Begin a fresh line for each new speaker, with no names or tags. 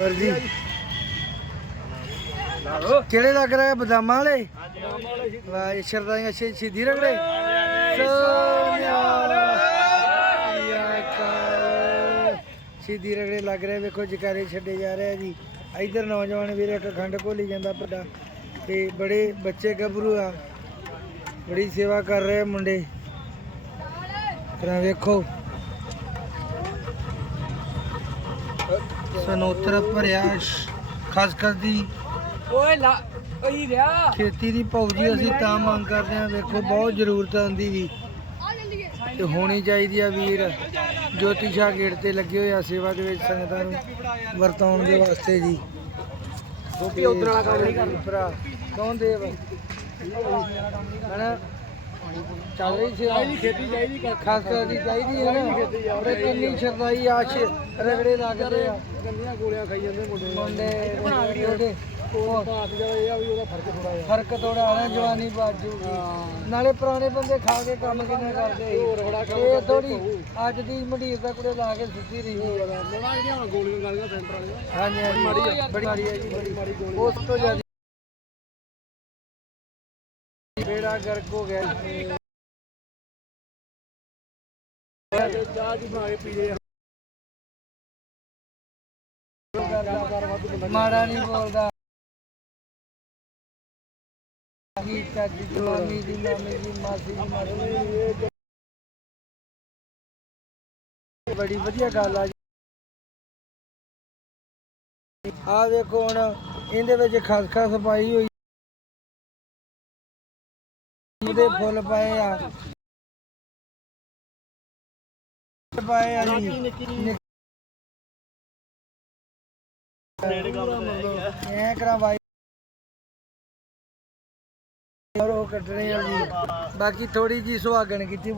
Sir ਜੀ ਕਿਹੜੇ ਲੱਗ ਰਿਹਾ ਬਦਾਮਾਂ ਵਾਲੇ? ਵਾਹ ਇਹ ਸ਼ਰਦਾਈਆਂ ਛੇ ਸਿੱਧੀ ਰਗੜੇ। ਸਿੱਧੀ ਰਗੜੇ ਲੱਗ ਰਹੇ ਵੇਖੋ ਜਕਾਰੇ ਛੱਡੇ ਜਾ ਰਹੇ ਜੀ। ਇਧਰ ਨੌਜਵਾਨ ਵੀਰ ਇੱਕ ਖੰਡ ਭੋਲੀ ਜਾਂਦਾ ਵੱਡਾ। ਤੇ ਬੜੇ ਬੱਚੇ ਗੱਭਰੂ ਆ। ਬੜੀ ਸੇਵਾ ਕਰ ਰਹੇ ਮੁੰਡੇ। ਤਰਾ ਵੇਖੋ। ਸਨੋਤਰ ਭਰਿਆ ਖਾਸ ਕਰ ਦੀ
ਓਏ ਲਾ ਉਹੀ ਰਿਆ।
ਖੇਤੀ ਦੀ ਭੌਜੀ ਅਸੀਂ ਤਾਂ ਮੰਗ ਕਰਦੇ ਹਾਂ ਵੇਖੋ ਬਹੁਤ ਜ਼ਰੂਰਤ ਆਉਂਦੀ ਵੀ। ਤੇ ਹੋਣੀ ਚਾਹੀਦੀ ਆ ਵੀਰ। ਜੋਤੀਸ਼ਾ ਗੇਟ ਤੇ ਲੱਗੇ ਹੋਏ ਆ ਸੇਵਾ ਦੇ ਵਿੱਚ ਸੰਗਤਾਂ ਨੂੰ ਵਰਤਾਉਣ ਦੇ ਵਾਸਤੇ ਜੀ।
ਗੋਪੀ ਉਧਰ ਵਾਲਾ ਕੰਮ ਨਹੀਂ ਕਰਦਾ
ਭਰਾ ਕੌਣ ਦੇਵ ਹਨਾ? ਚੱਲ ਰਹੀ ਸੇਵਾ
ਖੇਤੀ ਚਾਹੀਦੀ
ਖਾਸ ਕਰ ਦੀ ਚਾਹੀਦੀ ਹੈ ਨਾ। ਉਹਦੇ ਕਿੰਨੀ ਸ਼ਰਦਾਈ ਆਸ਼ ਰਗੜੇ ਲੱਗਦੇ ਆ।
ਗੰਦੀਆਂ ਗੋਲੀਆਂ ਖਾਈ ਜਾਂਦੇ ਮੁੰਡੇ।
ਮੁੰਡੇ ਉਹਦੇ ਉਹ
ਬਾਤ ਜਿਹਾ ਇਹ ਆ ਵੀ ਉਹਦਾ ਫ਼ਰਕ ਥੋੜਾ ਜਿਹਾ।
ਫ਼ਰਕ ਥੋੜਾ ਆਣਾ ਜਵਾਨੀ ਬਾਜੂਗੀ ਨਾਲੇ ਪੁਰਾਣੇ ਬੰਦੇ ਖਾ ਕੇ ਕੰਮ ਕਿੰਨੇ ਕਰਦੇ ਸੀ। ਇਹ ਥੋੜੀ ਅੱਜ ਦੀ ਮੰਡੀਰ ਦਾ ਕੁੜੇ ਲਾ ਕੇ ਸੁੱਤੀ ਰਹੀ।
ਲੋੜਾ ਜਿਹੜੀਆਂ ਗੋਲੀਆਂ ਗਾਲੀਆਂ ਸੈਂਟਰ ਵਾਲੀਆਂ।
ਹਾਂਜੀ ਹਾਂਜੀ। ਮਾੜੀ ਬੜੀ ਮਾੜੀ ਹੈ ਜੀ ਬੜੀ ਉਸ ਤੋਂ ਜ਼ਿਆਦਾ ਬੇੜਾ ਗਰਕ ਹੋ ਗਿਆ ਜੀ।
ਚਾਹ ਦੀ ਬਣਾ ਕੇ ਪੀ
ਮਾੜਾ ਨਹੀਂ ਬੋਲਦਾ। ਕੀ ਚਾਚੀ ਦੀ ਮਾਮੀ ਦੀ ਮਾਮੀ ਦੀ ਮਾਸੀ ਦੀ ਮਾਸੀ ਦੀ ਬੜੀ ਵਧੀਆ ਗੱਲ ਆ ਆ ਵੇਖੋ ਹੁਣ, ਇਹਦੇ ਵਿੱਚ ਖਸ ਖਸ ਪਾਈ ਹੋਈ ਉਹਦੇ ਫੁੱਲ ਪਏ ਆ। ਪਾਏ ਆ ਜੀ। ਐ ਕਰਾਂ ਬਾਈ। ਔਰ ਉਹ ਕੱਟਣੇ ਆ ਜੀ। ਬਾਕੀ ਥੋੜੀ ਜੀ ਸੁਹਾਗਣ ਕੀਤੀ।